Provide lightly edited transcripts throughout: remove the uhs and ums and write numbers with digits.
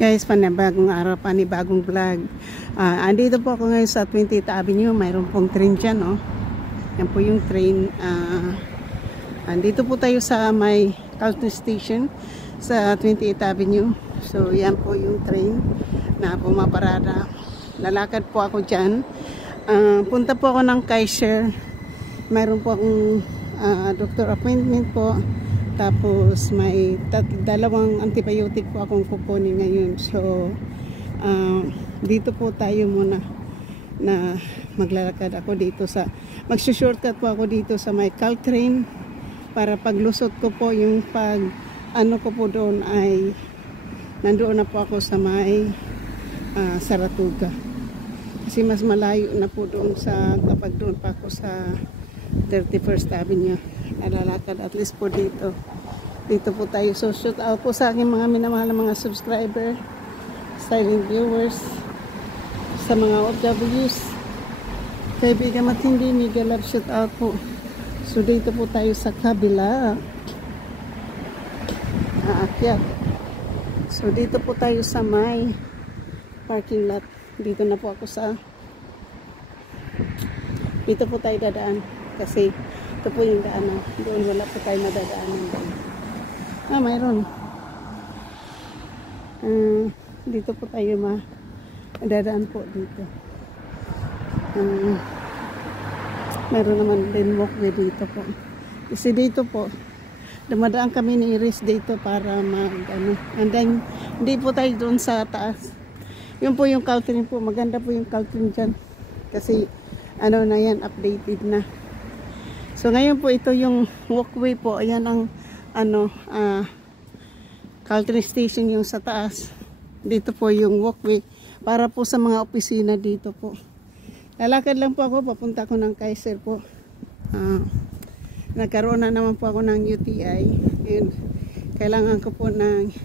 Guys, panibagong araw, panibagong vlog. Andito po ako ngayon sa 20th Avenue. Mayroon pong train dyan, oh. Yan po yung train. Andito po tayo sa may Carlton Station sa 20th Avenue. So, yan po yung train na pumaparada. Lalakad po ako dyan. Punta po ako ng Kaiser. Mayroon po akong doctor appointment po. Tapos may dalawang antibiotic po akong kukunin ngayon. So dito po tayo muna na maglalakad ako dito sa magsushortcut po ako dito sa may Caltrain para paglusot ko po yung ano ko po doon ay nandoon na po ako sa may Saratoga. Kasi mas malayo na po doon sa kapag doon pa ako sa 31st Avenue. Nalalakad at least po dito po tayo. So shout out po sa aking mga minamahal na mga subscriber, silent viewers, sa mga OFWs, kaibigan at hindi, mega love shout out po. So dito po tayo sa kabila, aakyat. So dito po tayo sa may parking lot. Dito na po ako dito po tayo dadaan kasi ito po yung daanan. Doon wala po tayo madadaanan doon. Mayroon. Dito po tayo madadaan po dito. Mayroon naman din walkway dito po. Kasi dito po, dumadaan kami ni Iris dito para and then, hindi po tayo doon sa taas. Yun po yung Caltrain po. Maganda po yung Caltrain dyan. Kasi, ano na yan, updated na. So ngayon po ito yung walkway po. Ayan ang Caltrain Station yung sa taas. Dito po yung walkway para po sa mga opisina dito po. Lalakad lang po ako. Papunta ko ng Kaiser po. Nagkaroon na naman po ako ng UTI. And kailangan ko po ng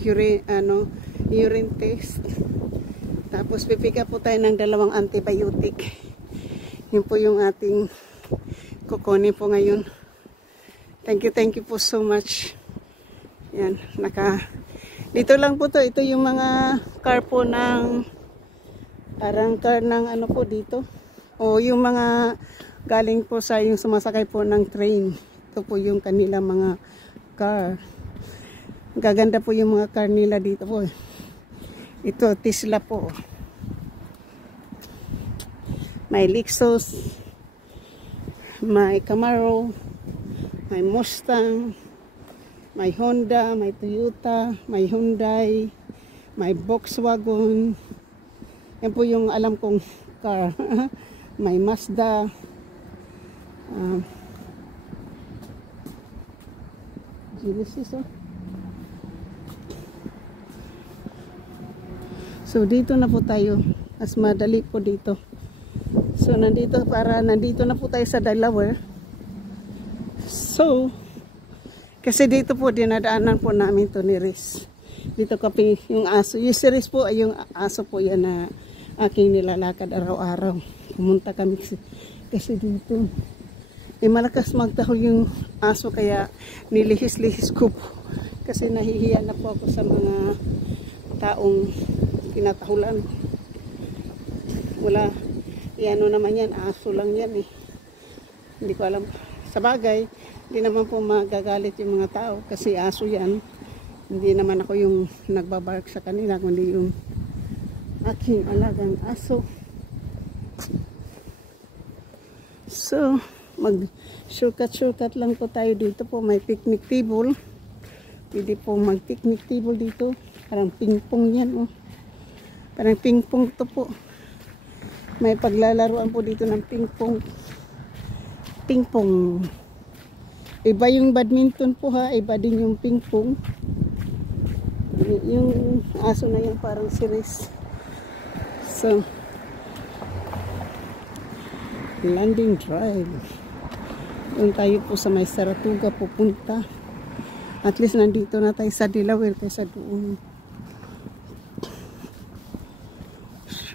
urine test. Tapos pipika po tayo ng 2 antibiotic. Yun po yung ating kukunin po ngayon. Thank you po so much. Yan, dito lang po to. Ito yung mga car po ng parang car ng ano po dito. O yung mga galing po sa yung sumasakay po ng train. Ito po yung kanila mga car. Gaganda po yung mga car nila dito po. Ito, Tesla po. May Lexus, may Camaro, may Mustang, may Honda, may Toyota, may Hyundai, may Volkswagen. Yan po yung alam kong car. May Mazda. Genesis, oh. So dito na po tayo. Mas madali po dito. So nandito na po tayo sa Delaware. So kasi dito po dinadaanan po namin to ni Riz. Dito kapi yung aso. Yung si Riz po ay yung aso po yan na aking nilalakad araw-araw. Pumunta kami kasi dito. Malakas magtahol yung aso kaya nilihis-lihis ko po. Kasi nahihiya na po ako sa mga taong tinatahulan. Wala. Ano naman yan, aso lang yan eh. Hindi ko alam. Sa bagay, hindi naman po magagalit yung mga tao kasi aso yan. Hindi naman ako yung nagbabark sa kanila, kundi yung aking alagang aso. So, mag-shortcut lang po tayo dito po. May picnic table. Pwede po mag-picnic table dito. Parang ping-pong yan, oh. Parang ping-pong to po. May paglalaruan po dito ng ping-pong. Ping-pong. Iba yung badminton po ha. Iba din yung ping-pong. Yung aso na yung parang series. So, landing drive. Doon tayo po sa may Saratoga pupunta. At least nandito na tayo sa Delaware kaysa doon.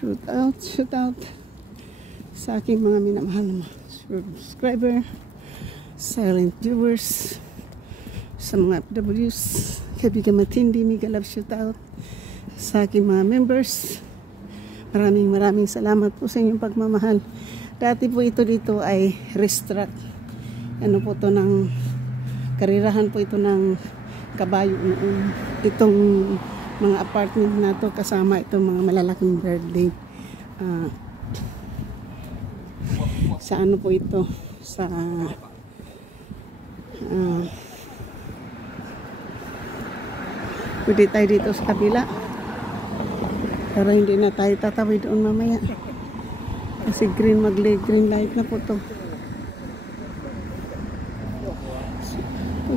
Shoot out sa aking mga minamahal na subscriber, silent viewers, sa mga FWs, kaibigan matindi, mega love shout out sa aking mga members. Maraming salamat po sa inyong pagmamahal. Dati po ito dito ay racetrack. Ano po to ng karirahan po ito ng kabayo noon. Itong mga apartment na to kasama itong mga malalaking birthday. Sa ano po ito? Sa pwede tayo dito sa kabila para hindi na tayo tatawid doon mamaya kasi green light na po to.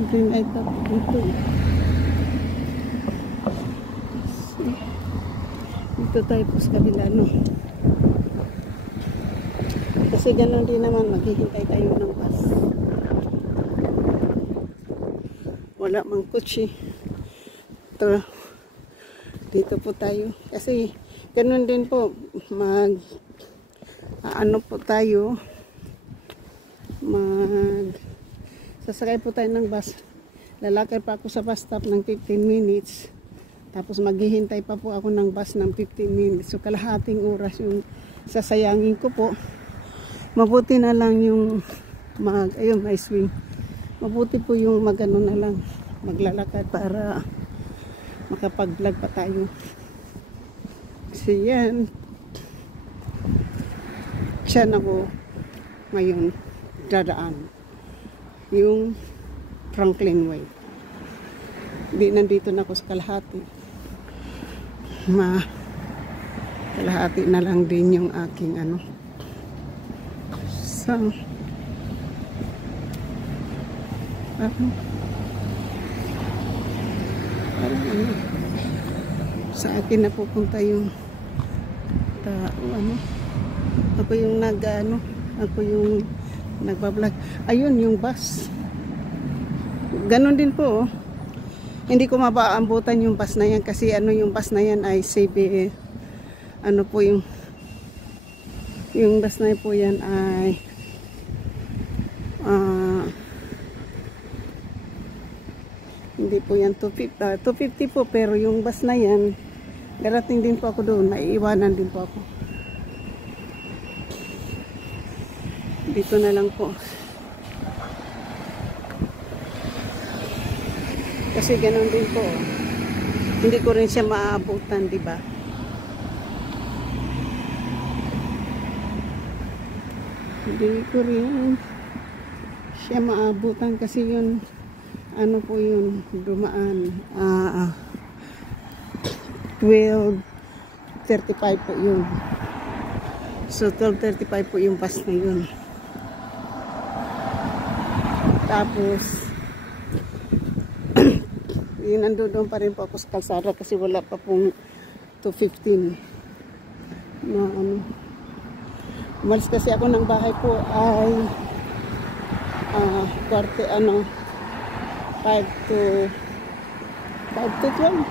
Green light na po dito. Dito tayo po sa kabila, no? Kasi ganoon din naman, maghihintay tayo ng bus. Wala mang kutsi. Ito, dito po tayo. Kasi ganoon din po, ano po tayo, sasakay po tayo ng bus. Lalakad pa ako sa bus stop ng 15 minutes. Tapos maghihintay pa po ako ng bus ng 15 minutes. So kalahating oras yung sasayangin ko po. Mabuti na lang yung ayun, may swing. Mabuti po yung magano na lang, maglalakad para makapag-vlog pa tayo. Kasi yan, siya ako ngayon dadaan. Yung Franklin Way. Hindi, nandito na ako sa kalahati. Kalahati na lang din yung aking ano. So, parang ano, sa akin na pupunta yung ako yung ako yung nagbablog. Ayun yung bus. Ganon din po, oh. Hindi ko mapaambutan yung bus na yan kasi ano, yung bus na yan ay CBA. Ano po yung bus na po yan ay hindi po yan 250 po, pero yung bus na yan darating din po ako doon, maiiwanan din po ako dito na lang po kasi ganun din po, hindi ko rin siya maaabutan, di ba? Hindi ko rin siya maabutan kasi yun, ano po yun, dumaan 12:35 po yun. So 12:35 po yung bus na yun. Tapos yun, nandoon pa rin po ako sa kalsada kasi wala pa pong 2:15 na ano. Umalis kasi ako ng bahay po ay 5 to 12.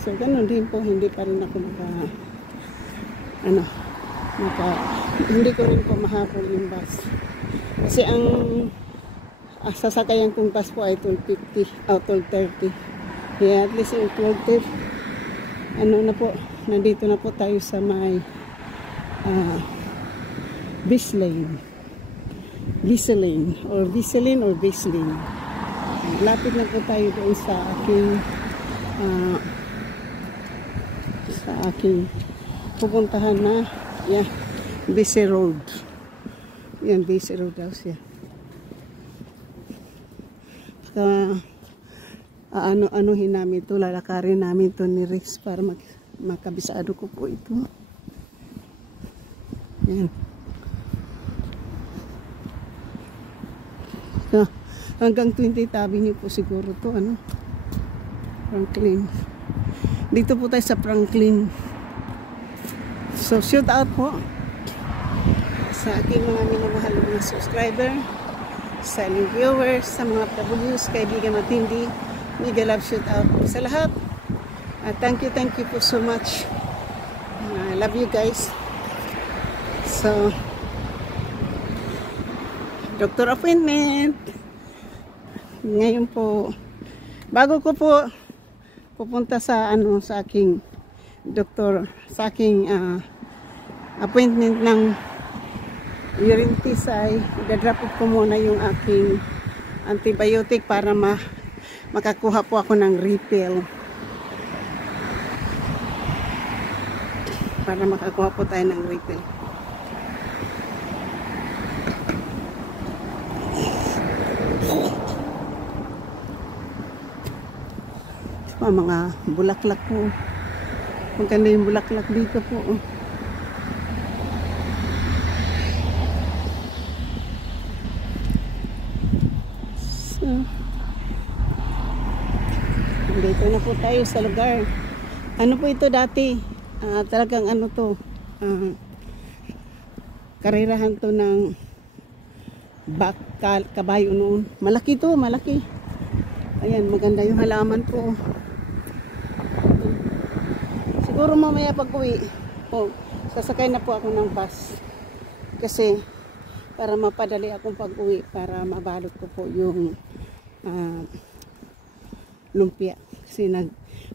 So ganun din po, hindi pa rin ako hindi ko rin po mahabol yung bus. Kasi ang sasakayan kong bus po ay 12:50 o 12:30. Yeah, at least yung 12:30 ano na po, nandito na po tayo sa may Bislane or Bislane. Lapit na po tayo doon sa aking pupuntahan na BC Road. Yan, BC Road daw siya. Anuhin namin to, lalakarin namin to ni Rex para makabisado ko po ito. Yan. Hanggang 20th Avenue po siguro to, ano? Franklin. Dito po tayo sa Franklin. So, shout out po sa aking mga minamahal na subscriber, sa new viewers, sa mga W's, kaibigan matindi. Mega love shout out po sa lahat. Thank you po so much. I love you guys. So, doctor appointment. Ngayon po, Bago ko po pupunta sa sa aking doktor, sa aking appointment ng urine test, ay i-drop off ko muna yung aking antibiotic para makakuha po ako ng refill. Para makakuha po tayo ng refill. Mga bulaklak po. Maganda yung bulaklak dito po. So, dito na po tayo sa lugar. Ano po ito dati? Talagang to. Karirahan to ng kabayo noon. Malaki to, malaki. Ayan, maganda yung halaman po. Siguro mamaya pag uwi, sasakay na po ako ng bus. Kasi, para mapadali akong pag uwi, para mabalot ko po yung lumpia. Kasi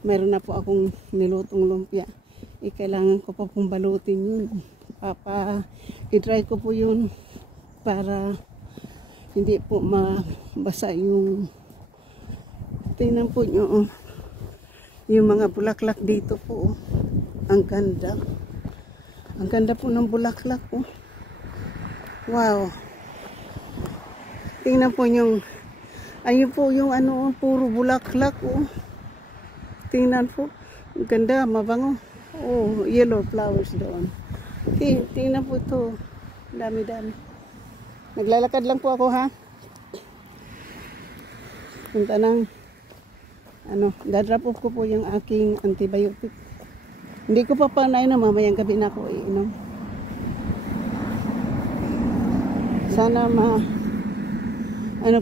mayroon na po akong nilutong lumpia. Kailangan ko pa pong balutin yun. I-dry ko po yun para hindi po mabasa yung, tingnan po nyo, yung mga bulaklak dito po. Ang ganda. Ang ganda po ng bulaklak po. Wow. Tingnan po yung, ayun po yung puro bulaklak po. Tingnan po. Ang ganda, mabango. Oh, yellow flowers doon. Tingnan po ito. Dami-dami. Naglalakad lang po ako, ha. Punta ng dadrop off ko po yung aking antibiotic. Hindi ko pa panay na mamayang gabi na ako iinom. Sana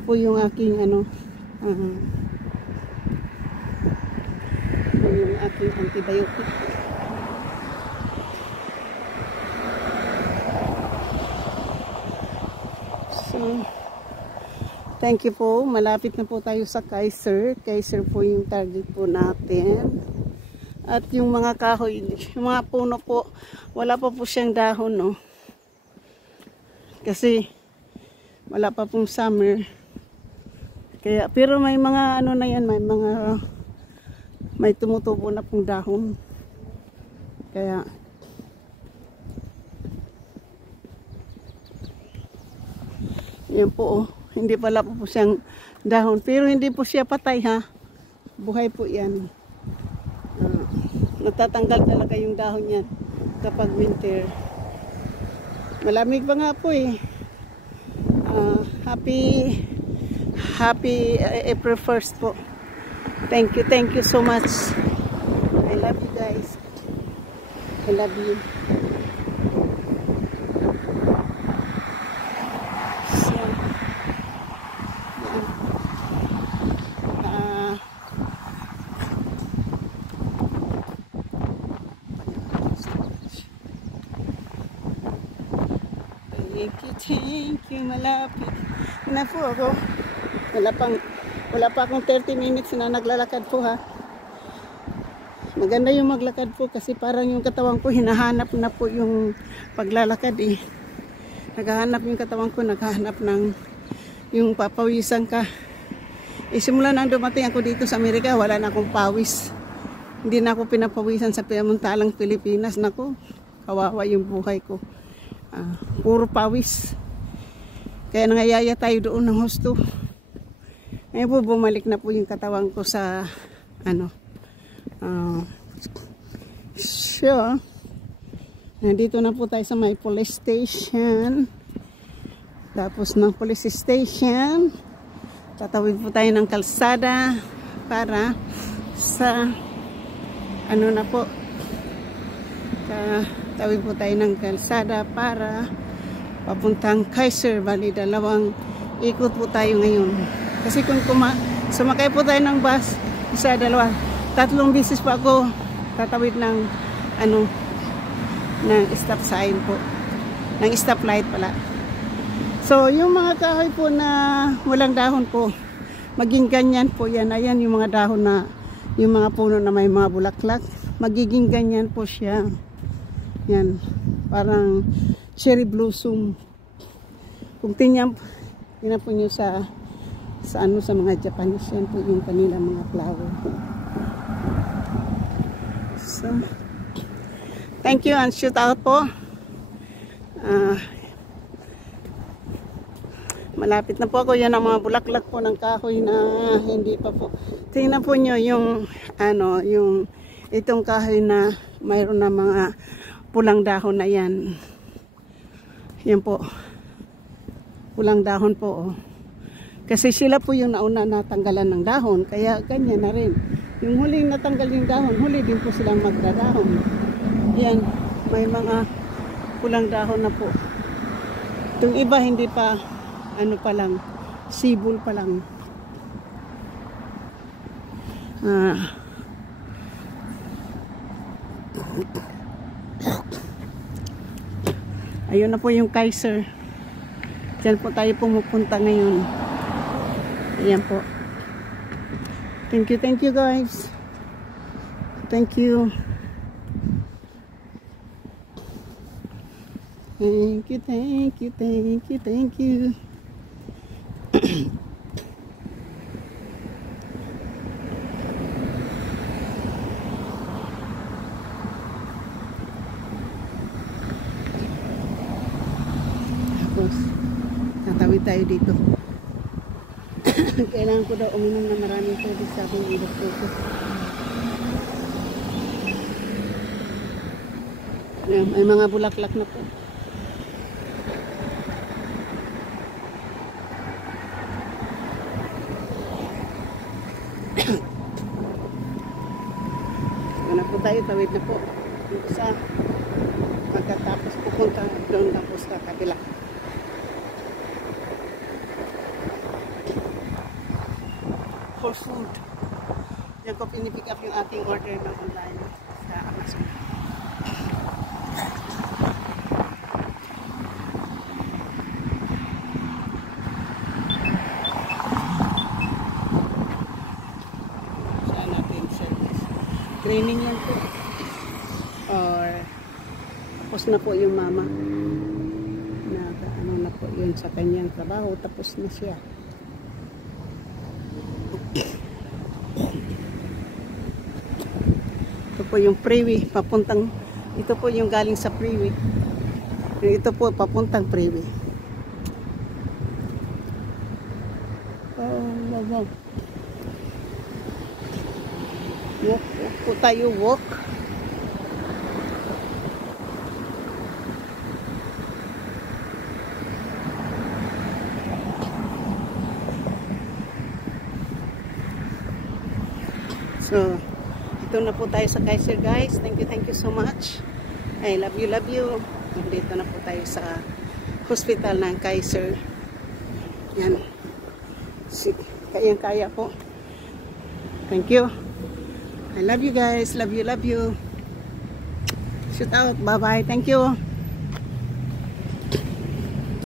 po yung aking yung aking antibiotic. So, thank you po. Malapit na po tayo sa Kaiser. Kaiser po yung target po natin. At yung mga kahoy, yung mga puno po, wala pa po siyang dahon, no? Kasi wala pa pong summer. Kaya, pero may mga na yan, may tumutubo na pong dahon. Kaya, yan po, hindi pala po siyang dahon. Pero hindi po siya patay, ha? Buhay po yan. Natatanggal talaga yung dahon yan kapag winter. Malamig pa nga po eh. Happy April 1st po. Thank you so much. I love you guys. I love you. Thank you, malapit na po ako. Wala pa akong 30 minutes na naglalakad po, ha. Maganda yung maglakad po kasi parang yung katawan ko hinahanap na po yung paglalakad eh. Naghahanap yung katawan ko, naghahanap ng yung papawisan ka. Simula nang dumating ako dito sa Amerika, wala na akong pawis. Hindi na ako pinapawisan sa pamantalang Pilipinas. Nako, kawawa yung buhay ko. Puro pawis. Kaya nangayaya tayo doon ng husto. Ngayon po bumalik na po yung katawan ko sa nandito na po tayo sa may police station. Tapos ng police station, tatawid po tayo ng kalsada para sa na po, tawid po tayo ng kalsada para papuntang Kaiser. Bali, dalawang ikot po tayo ngayon. Kasi kung sumakay po tayo ng bus, isa, dalawa, 3 bisis pa ako tatawid ng ng stop sign po. Ng stoplight pala. So, yung mga kahoy po na walang dahon po, maging ganyan po yan. Ayan yung mga dahon na, yung mga puno na may mga bulaklak. Magiging ganyan po siya. Yan. Parang cherry blossom. Kung tingnan po nyo sa mga Japanese, yan po yung kanila mga flower. So, thank you and shoot out po. Malapit na po ako. Yan ang mga bulaklak po ng kahoy na hindi pa po. Tingnan po nyo yung yung itong kahoy na mayroon na mga pulang dahon na yan. Yan po. Pulang dahon po. Oh. Kasi sila po yung nauna natanggalan ng dahon. Kaya ganyan na rin. Yung huling natanggal yung dahon, huli din po silang magdadahon. Yan. May mga pulang dahon na po. Itong iba hindi pa pa lang, sibol pa lang. Ayun na po yung Kaiser. Diyan po tayo pumupunta ngayon. Ayan po. Thank you guys. Thank you. Thank you. Tapos tatawid tayo dito. Kailangan ko daw uminom na maraming tubig, sabi ng doktor ko. May mga bulaklak na po. Na po tayo, tawid na po. Sa pagkatapos pupunta doon tapos sa kabila. For food. Yan ko pinipick up yung ating order ng online sa Amazon. Saan natin service? Training yan po. Or tapos na po yung mama. Na po yun sa kanyang trabaho. Tapos na siya. Ito po yung freeway papuntang, ito po yung galing sa freeway, ito po papuntang freeway. Wow. Walk po tayo, walk. So, ito na po tayo sa Kaiser guys. Thank you so much. I love you. Dito na po tayo sa hospital ng Kaiser. Yan. Kayang-kaya po. Thank you. I love you guys. Love you. Shoot out. Bye-bye. Thank you.